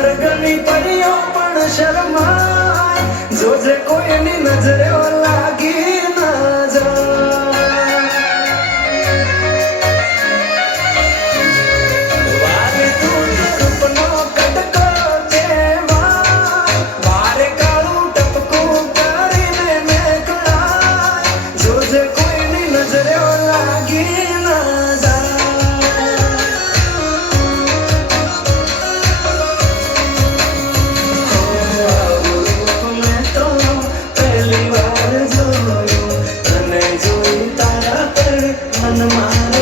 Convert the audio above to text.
ગળગલી પડ્યો પણ શરમાય. જોજે કોઈની નજરે લાગી ના જા કોઈ નજરે લાગી naman